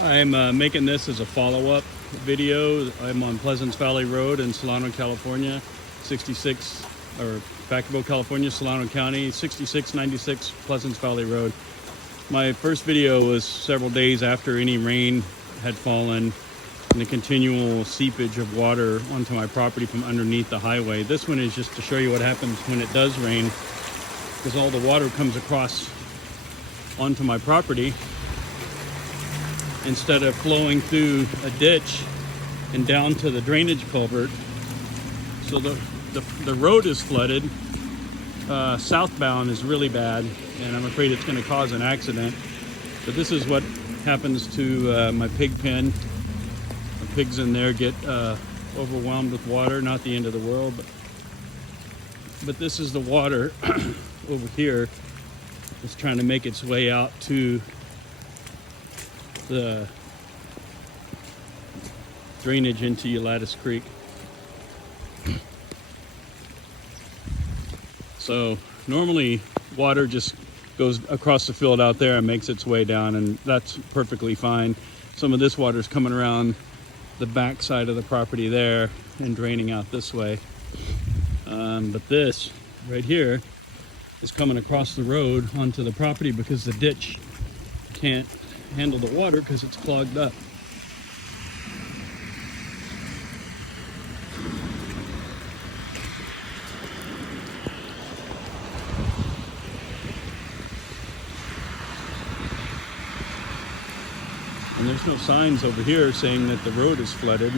I'm making this as a follow-up video. I'm on Pleasance Valley Road in Solano, California, 66, or Vacaville, California, Solano County, 6696 Pleasance Valley Road. My first video was several days after any rain had fallen and the continual seepage of water onto my property from underneath the highway. This one is just to show you what happens when it does rain, because all the water comes across onto my property instead of flowing through a ditch and down to the drainage culvert. So the road is flooded. Southbound is really bad, and I'm afraid it's going to cause an accident. But this is what happens to my pig pen. The pigs in there get overwhelmed with water. Not the end of the world, but this is the water over here. It's trying to make its way out to the drainage into Ulatis Creek. So normally water just goes across the field out there and makes its way down, and that's perfectly fine. Some of this water is coming around the back side of the property there and draining out this way. But this right here is coming across the road onto the property because the ditch can't handle the water because it's clogged up. And there's no signs over here saying that the road is flooded.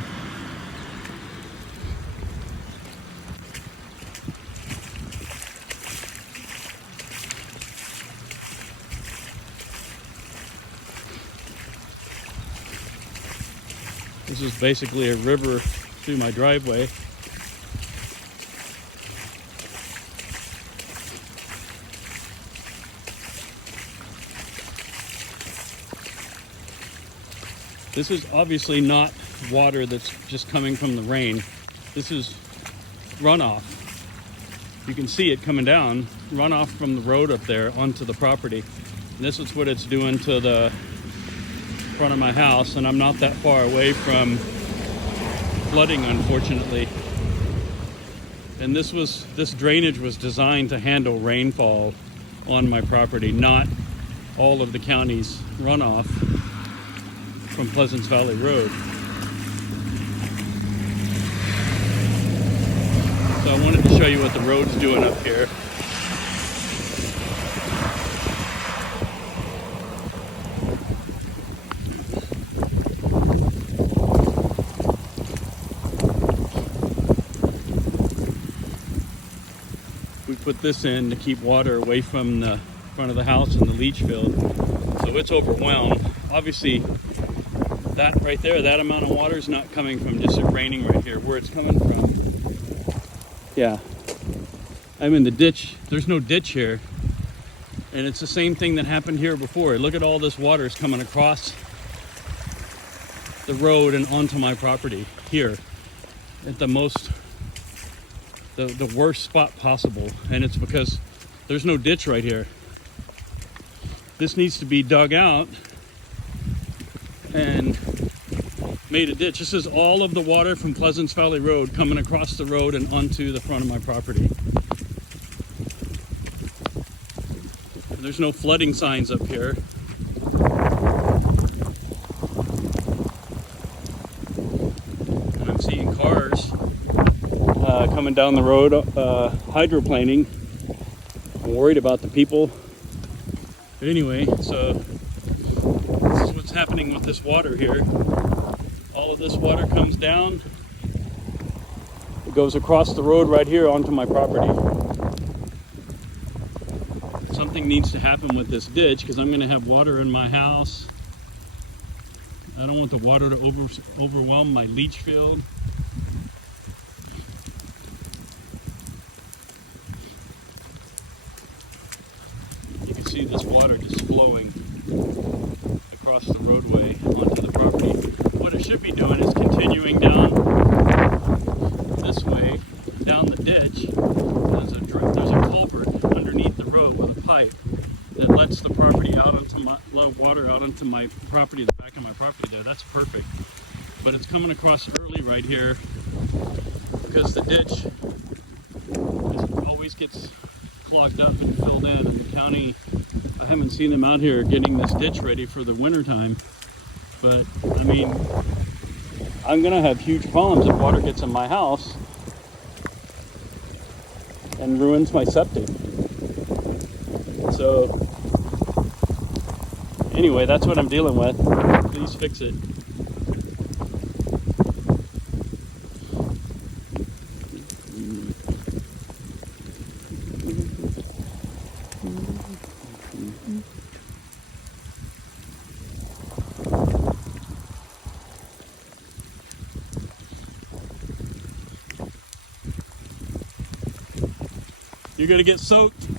This is basically a river through my driveway. This is obviously not water that's just coming from the rain. This is runoff. You can see it coming down, runoff from the road up there onto the property. And this is what it's doing to the front of my house, and I'm not that far away from flooding, unfortunately. And this drainage was designed to handle rainfall on my property, not all of the county's runoff from Pleasance Valley Road. So I wanted to show you what the road's doing up here. We put this in to keep water away from the front of the house and the leach field. So it's overwhelmed. Obviously, that right there, that amount of water is not coming from just it raining right here. Where it's coming from, yeah, I'm in the ditch. There's no ditch here. And it's the same thing that happened here before. Look at all this water is coming across the road and onto my property here at the worst spot possible. And it's because there's no ditch right here. This needs to be dug out and made a ditch. This is all of the water from Pleasance Valley Road coming across the road and onto the front of my property. And there's no flooding signs up here. And I'm seeing cars coming down the road hydroplaning. I'm worried about the people. But anyway, so this is what's happening with this water here. All of this water comes down. It goes across the road right here onto my property. Something needs to happen with this ditch because I'm going to have water in my house. I don't want the water to overwhelm my leach field. You can see this water just flowing across the roadway onto the property. What it should be doing is continuing down this way, down the ditch. There's a culvert underneath the road with a pipe that lets the property out onto my a lot of water out onto my property, the back of my property there. That's perfect. But it's coming across early right here because the ditch always gets clogged up and filled in. And the county, I haven't seen them out here getting this ditch ready for the winter time. But I mean, I'm gonna have huge problems if water gets in my house and ruins my septic. So anyway, that's what I'm dealing with. Please fix it. You're gonna get soaked.